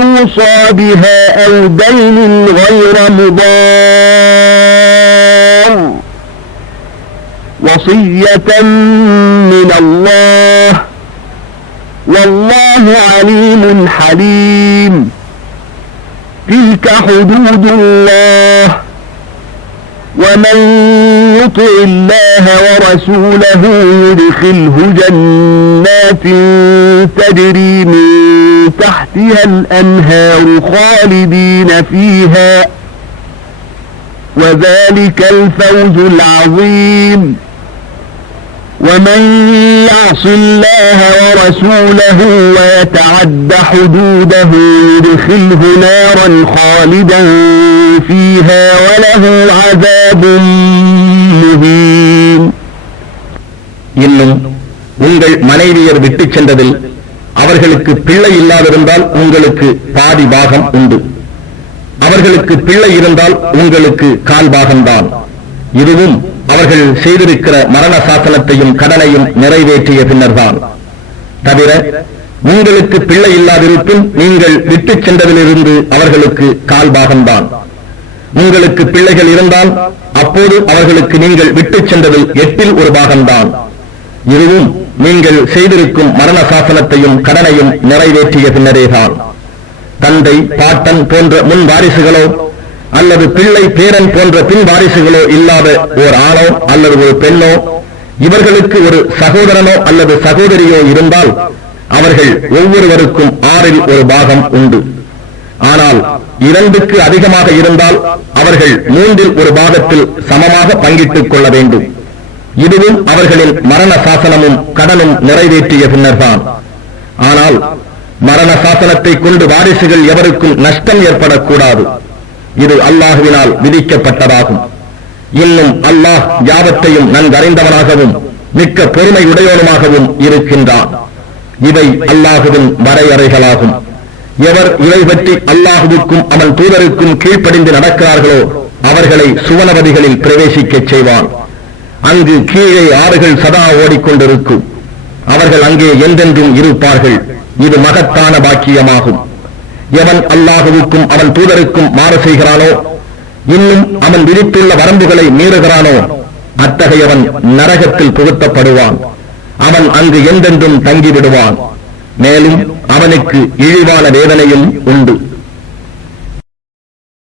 يُوصَى بِهَا أَوْ دَيْنٍ غَيْرَ مُضَارٍّ وَصِيَّةً مِنَ اللَّهِ وَاللَّهُ عَلِيمٌ حَلِيمٌ تِلْكَ حُدُودُ اللَّهِ وَمَنْ يُطِعِ اللَّهَ وَرَسُولَهُ يُدْخِلْهُ جَنَّاتٍ تَجْرِي مِنْ تَحْتِهَا الْأَنْهَارُ خَالِدِينَ فِيهَا وَذَلِكَ الْفَوْزُ الْعَظِيمُ وَمَنْ يَعْصِ اللَّهَ وَرَسُولَهُ وَيَتَعَدَّ حُدُودَهُ يُدْخِلْهُ نَارًا خَالِدًا فِيهَا وَلَهُ عَذَابٌ مُهِينٌ. இன்னும் உங்கள் மனைவியர் விட்டுச் சென்றதில் அவர்களுக்கு பிள்ளை இல்லாதிருந்தால் உங்களுக்கு பாதி பாகம் உண்டு. அவர்களுக்கு பிள்ளை இருந்தால் உங்களுக்கு கால் பாகம்தான். இதுவும் அவர்கள் செய்திருக்கிற மரண சாசனத்தையும் கடனையும் நிறைவேற்றிய பின்னர்தான். தவிர உங்களுக்கு பிள்ளை இல்லாதிருப்பின் நீங்கள் விட்டுச் சென்றதிலிருந்து அவர்களுக்கு கால் பாகம்தான். உங்களுக்கு பிள்ளைகள் இருந்தால் அப்போது அவர்களுக்கு நீங்கள் விட்டுச் சென்றதில் 8 பாகம்தான். இதுவும் நீங்கள் செய்திருக்கும் மரண சாசனத்தையும் கடனையும் நிறைவேற்றிய பின்னரேதான். தந்தை, பாட்டன் போன்ற முன் வாரிசுகளோ அல்லது பிள்ளை, பேரன் போன்ற பின் வாரிசுகளோ இல்லாத ஓர் ஆணோ அல்லது ஒரு பெண்ணோ, இவர்களுக்கு ஒரு சகோதரனோ அல்லது சகோதரியோ இருந்தால் அவர்கள் ஒவ்வொருவருக்கும் 6 பாகம் உண்டு. ஆனால் 2க்கு அதிகமாக இருந்தால் அவர்கள் 3 பாகத்தில் சமமாக பங்கிட்டுக் கொள்ள வேண்டும். இதுவும் அவர்களின் மரண சாசனமும் கடனும் நிறைவேற்றிய பின்னர்தான். ஆனால் மரண சாசனத்தை கொண்டு வாரிசுகள் எவருக்கும் நஷ்டம் ஏற்படக்கூடாது. இது அல்லாஹுவினால் விதிக்கப்பட்டதாகும். இன்னும் அல்லாஹ் யாவத்தையும் நன்கறிந்தவனாகவும் மிக்க பொறுமை உடையோனுமாகவும் இருக்கின்றான். இவை அல்லாஹுவின் வரையறைகளாகும். எவர் இவை பற்றி அல்லாஹுவுக்கும் அவன் தூதருக்கும் கீழ்ப்படிந்து நடக்கிறார்களோ அவர்களை சுவனவதிகளில் பிரவேசிக்கச் செய்வான். அங்கு கீழே ஆறுகள் சதா ஓடிக்கொண்டிருக்கும். அவர்கள் அங்கே என்றென்றும் இருப்பார்கள். இது மகத்தான பாக்கியமாகும். எவன் அல்லாஹுவுக்கும் அவன் தூதருக்கும் மாறு செய்கிறானோ, இன்னும் அவன் விதித்துள்ள வரம்புகளை மீறுகிறானோ, அத்தகையவன் நரகத்தில் புகுத்தப்படுவான். அவன் அங்கு என்றென்றும் தங்கிவிடுவான். மேலும் அவனுக்கு இழிவான வேதனையும் உண்டு.